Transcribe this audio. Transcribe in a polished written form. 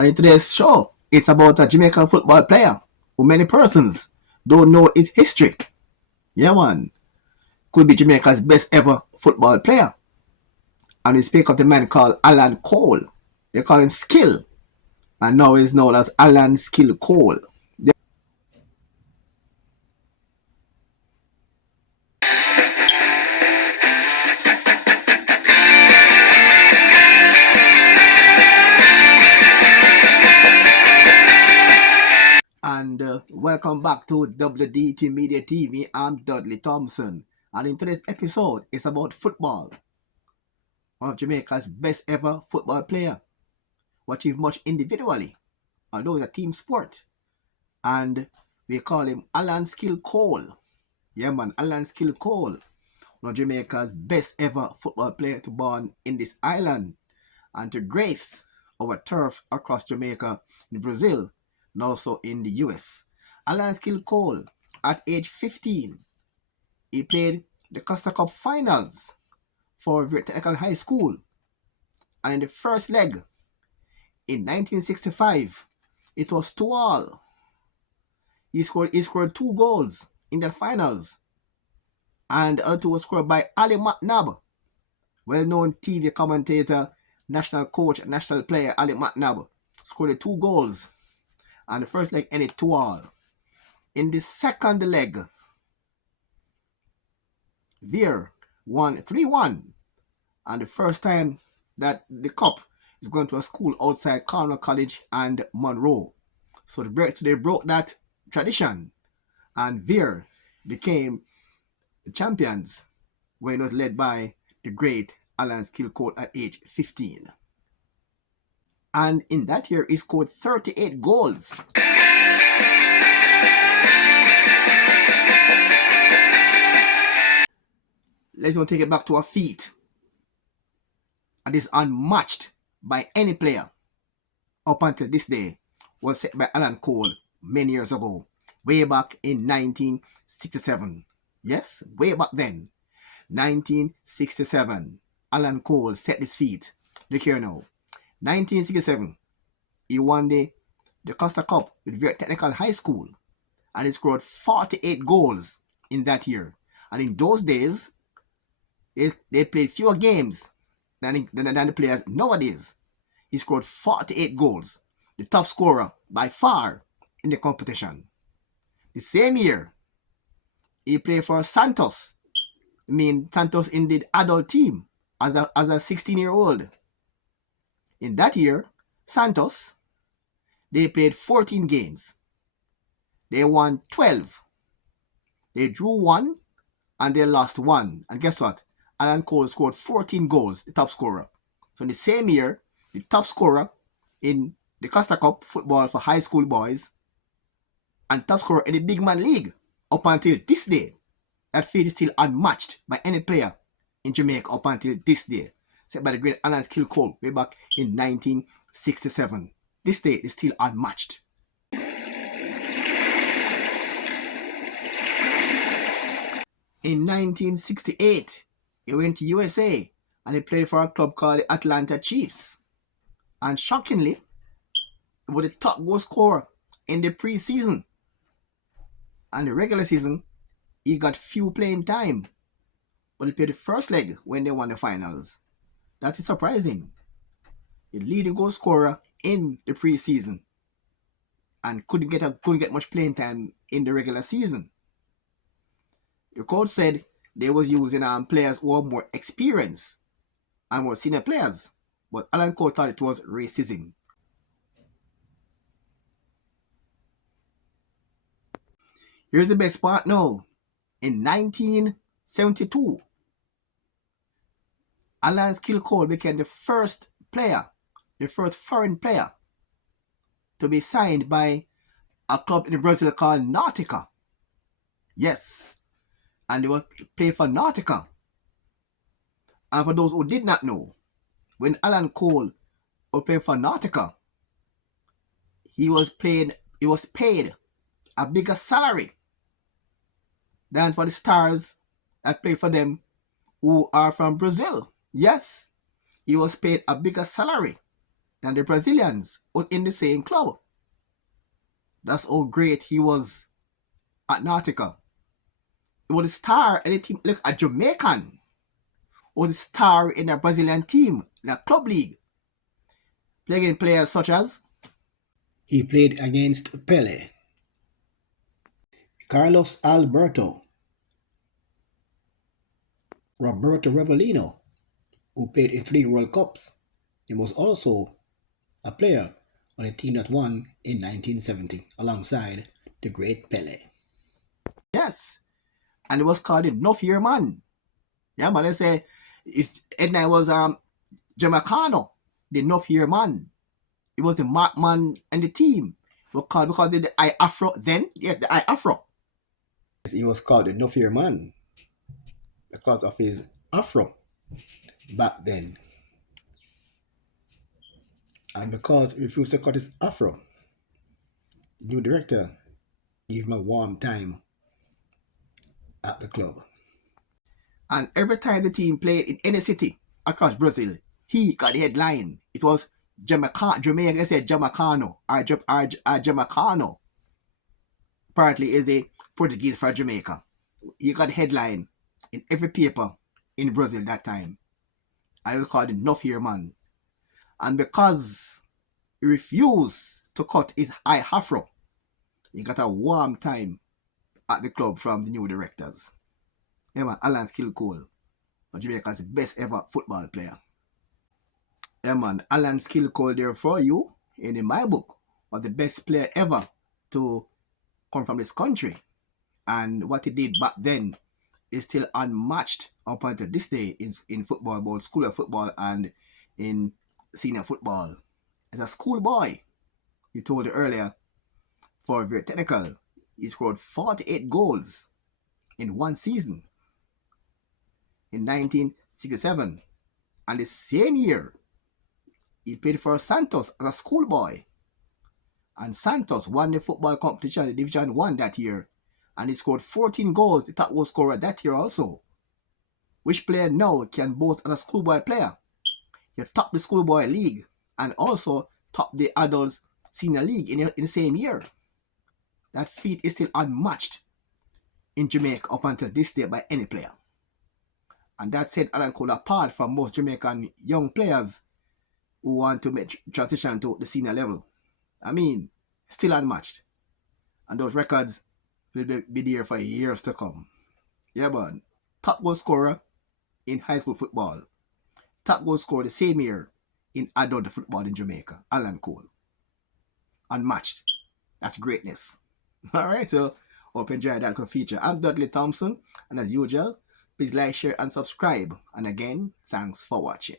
And in today's show, it's about a Jamaican football player who many persons don't know his history. Yeah, man. Could be Jamaica's best ever football player. And we speak of the man called Alan Cole. They call him Skill. And now he's known as Alan Skill Cole. And welcome back to WDT Media TV. I'm Dudley Thompson. And in today's episode, it's about football. One of Jamaica's best ever football player who achieved much individually, although it's a team sport. And we call him Alan Skill Cole. Yeah, man, Alan Skill Cole. One of Jamaica's best ever football player to born in this island and to grace our turf across Jamaica, in Brazil, and also in the US. Alan Skill Cole, at age 15, he played the Decosta Cup finals for Technical High School. And in the first leg, in 1965, it was 2-2. He scored 2 goals in the finals. And the other 2 was scored by Ali McNabb, well-known TV commentator, national coach, national player Ali McNabb. Scored the 2 goals. And the first leg ended 2-2. In the second leg, Veer won 3-1. And the first time that the cup is going to a school outside Cornwall College and Monroe. So they broke that tradition. And Veer became the champions when it was led by the great Alan Skill Cole at age 15. And in that year, he scored 38 goals. Let's go take it back to our feet. And this unmatched by any player up until this day was set by Alan Cole many years ago, way back in 1967. Yes, way back then, 1967. Alan Cole set his feet. Look here now. 1967, he won the Decosta Cup with Technical High School, and he scored 48 goals in that year. And in those days, they played fewer games than the players nowadays. He scored 48 goals, the top scorer by far in the competition. The same year, he played for Santos. Santos in the adult team as a 16-year-old. In that year, Santos, they played 14 games. They won 12. They drew 1 and they lost 1. And guess what? Alan Cole scored 14 goals, the top scorer. So in the same year, the top scorer in the Costa Cup football for high school boys and top scorer in the Big Man League up until this day. That feat is still unmatched by any player in Jamaica up until this day, set by the great Alan Skill Cole way back in 1967. This day is still unmatched. In 1968, he went to USA and he played for a club called the Atlanta Chiefs. And shockingly, he was the top goal scorer in the preseason. And the regular season, he got few playing time. But he played the first leg when they won the finals. That is surprising. The leading goal scorer in the preseason and couldn't get much playing time in the regular season. The coach said they was using players who were more experienced and more senior players, but Alan Cole thought it was racism. Here's the best part now. In 1972, Alan Skill Cole became the first foreign player to be signed by a club in Brazil called Nautica. Yes, and they were playing for Nautica. And for those who did not know, when Alan Cole was playing for Nautica, he was paid a bigger salary than for the stars that play for them who are from Brazil. Yes, he was paid a bigger salary than the Brazilians was in the same club. That's how great he was at Nautica. He was a star in the team. Look, a Jamaican was a star in a Brazilian team in a club league. Playing against players such as he played against Pele, Carlos Alberto, Roberto Revellino, who played in 3 World Cups. He was also a player on a team that won in 1970 alongside the great Pele. Yes, and it was called the Nuff Year Man. Yeah, but they say Edna was Jamaicano, the Nuff Year Man. It was the mark man and the team. Because of the eye afro then. Yes, the eye afro. He was called the Nuff Year Man because of his afro back then. And because he refused to cut his afro, the new director gave him a warm time at the club. And every time the team played in any city across Brazil, he got the headline. It was Jamaica, they said Jamaicano or Jamaicano. Apparently is the Portuguese for Jamaica. He got the headline in every paper in Brazil that time. I was called the Nuff Year Man. And because he refused to cut his eye afro, he got a warm time at the club from the new directors. Yeah, man, Alan Skillcole, Jamaica's best ever football player. Yeah, man, Alan Skillcole there for you, in my book, was the best player ever to come from this country. And what he did back then is still unmatched up until this day in football, both school of football and in senior football. As a schoolboy, you told you earlier, for very technical, he scored 48 goals in one season in 1967. And the same year, he played for Santos as a schoolboy. And Santos won the football competition in Division 1 that year. And he scored 14 goals, the top goal scorer that year also. Which player now can boast as a schoolboy player? He topped the schoolboy league and also topped the adults senior league in the same year. That feat is still unmatched in Jamaica up until this day by any player. And that set Alan Cole apart from most Jamaican young players who want to make transition to the senior level. I mean, still unmatched. And those records will be there for years to come. Yeah, but top goal scorer in high school football. Top goal scorer the same year in adult football in Jamaica. Alan Cole. Unmatched. That's greatness. Alright, so hope you enjoyed that feature. I'm Dudley Thompson, and as usual, please like, share, and subscribe. And again, thanks for watching.